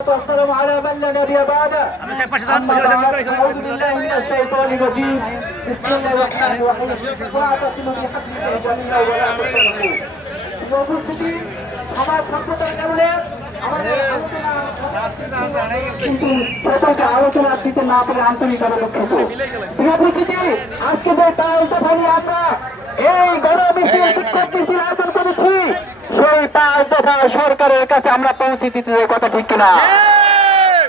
والسلام على من لا نبي بعده أما بعد أعوذ بالله من الشيطان الرجيم بسم الله الرحمن الرحيم واعتصموا بحبل الله جميعا ولا تفرقوا উপস্থিতি সমাজ সভ্যতার কারণে আমাদের আলোচনা কিন্তু সকলকে আলোচনা দিতে না পেরে আন্তরিকভাবে দুঃখিত প্রিয় উপস্থিতি আজকে যে তাল দফানি আমরা এই গণমিছিল শিক্ষক মিছিল আয়োজন করেছি সেই পাঁচ দফা সরকারের কাছে আমরা পৌঁছে দিতে চাই কথা ঠিক কিনা।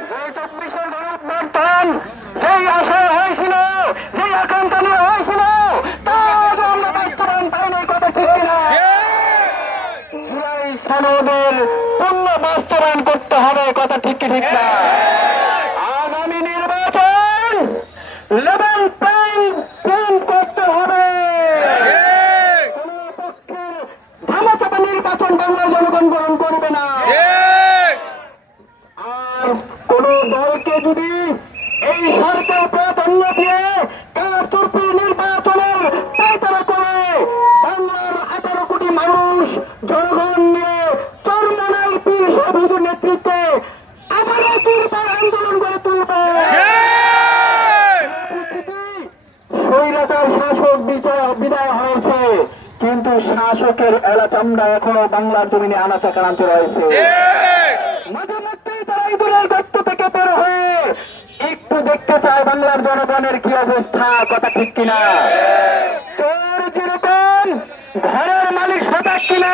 যে চব্বিশের গণঅভ্যুত্থান যেই আশা হয়েছিল যেই আকাঙ্ক্ষা নিয়ে হয়েছিল তা আমরা বাস্তবায়ন পাইনি কথা ঠিক কিনা। সনদের পূর্ণ বাস্তবায়ন করতে হবে কথা ঠিক কি ঠিক না আগামী নির্বাচন লেভেল প্লেইং ফিল্ড করতে হবে কোন পক্ষের ধামাচাপা নির্বাচন জনগণ গ্রহণ করবে না। আর কোন দলকে যদি এই সরকার প্রাধান্য দিয়ে কারচুপি নির্বাচনের পায়তারা করে বাংলার আঠারো কোটি মানুষ জনগণ নিয়ে চরমনাই পীর সাহুদের নেতৃত্বে আবারও আন্দোলন গড়ে তুলবে। স্বৈরাচার শাসক বিজয় বিদায় হয়েছে। কিন্তু শাসকের এলা চামড়া এখনও বাংলার জমিনে আনাচাকারান্ত রয়েছে। মাঝে মধ্যেই তারা ইঁদুরের গর্ত থেকে বের হয়ে একটু দেখতে চায় বাংলার জনগণের কি অবস্থা কথা ঠিক কিনা? তোর যেরকম ঘরের মালিক সজাগ কিনা?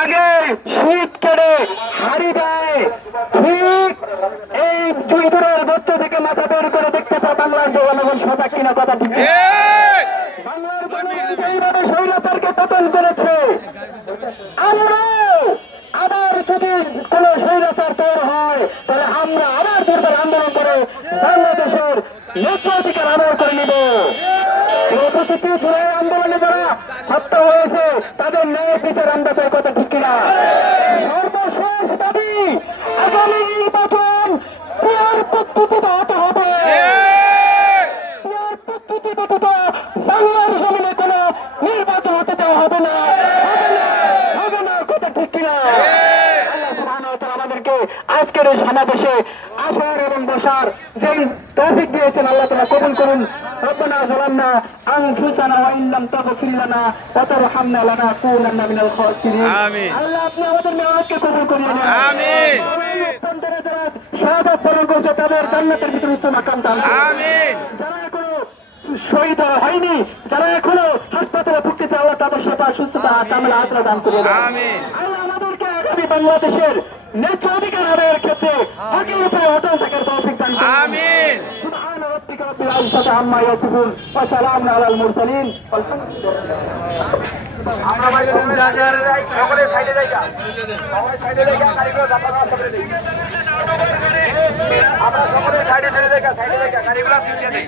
আগে শীত কেড়ে হারি দেয় ঠিক এই ইঁদুরের গর্ত থেকে মাথা বের করে দেখতে চায় বাংলার জনগণ সজাগ কিনা কথা ঠিক কিনা বাংলার জনগণ যেইভাবে স্বৈরাচারকে পতন করেছে আমরাও আবার যদি কোন স্বৈরাচার তৈরি হয় তাহলে আমরা আবার দুর্বার আন্দোলন করে বাংলাদেশের ন্যায্য অধিকার আদায় করে নিব। উপস্থিতি জুলাই আন্দোলনে যারা হত্যা হয়েছে, তাদের ন্যায় বিচার আমরা তার কথা ঠিক কিনা? সর্বশেষ দাবি, আগামী নির্বাচন পিয়ার পদ্ধতিতে হতে হবে। পিয়ার পদ্ধতি ব্যতীত বাংলার জমিনে কোন নির্বাচন হতে দেওয়া হবে না। হবে না কথা ঠিক কিনা? আল্লাহ সুবহানাহু আমাদেরকে আজকের এই সমাবেশে আসার এবং বসার যে তৌফিক দিয়েছেন আল্লাহ তাআলা কবুল করুন ربنا ظلمنا انفسنا وان لم تغفر لنا وترحمنا لنكونن من الخاسرين আমিন। আল্লাহ আপনি আমাদের মেহনতকে কবুল করিয়ে নেন আমিন। অভ্যন্তরে যারা শাহাদাত বরণ করছে তাদের জান্নাতের ভিতরে উচ্চ মাকাম দান করুন। আমিন। যারা এখনো শহীদ হয়নি যারা এখনো হাসপাতালে ভুগতেছে আল্লাহ তাদের সেবা সুস্থতা তামিল আত্রা দান করে দেন। আমিন। আল্লাহ আমাদেরকে আগামী বাংলাদেশের ন্যায্য অধিকার আদায়ের ক্ষেত্রে হকের উপরে অটল থাকার তৌফিক দান করুন। আমিন سبحان ربك رب العزة عما يصفون وسلام على المرسلين والحمد لله সকলে সাইডে জায়গা সবাই সাইডে জায়গা গাড়িগুলো ধাক্কা দেওয়া সামনে নেই আমরা সকলে সাইডে সাইডে জায়গা সাইডে জায়গা গাড়িগুলো ফিরিয়ে দিই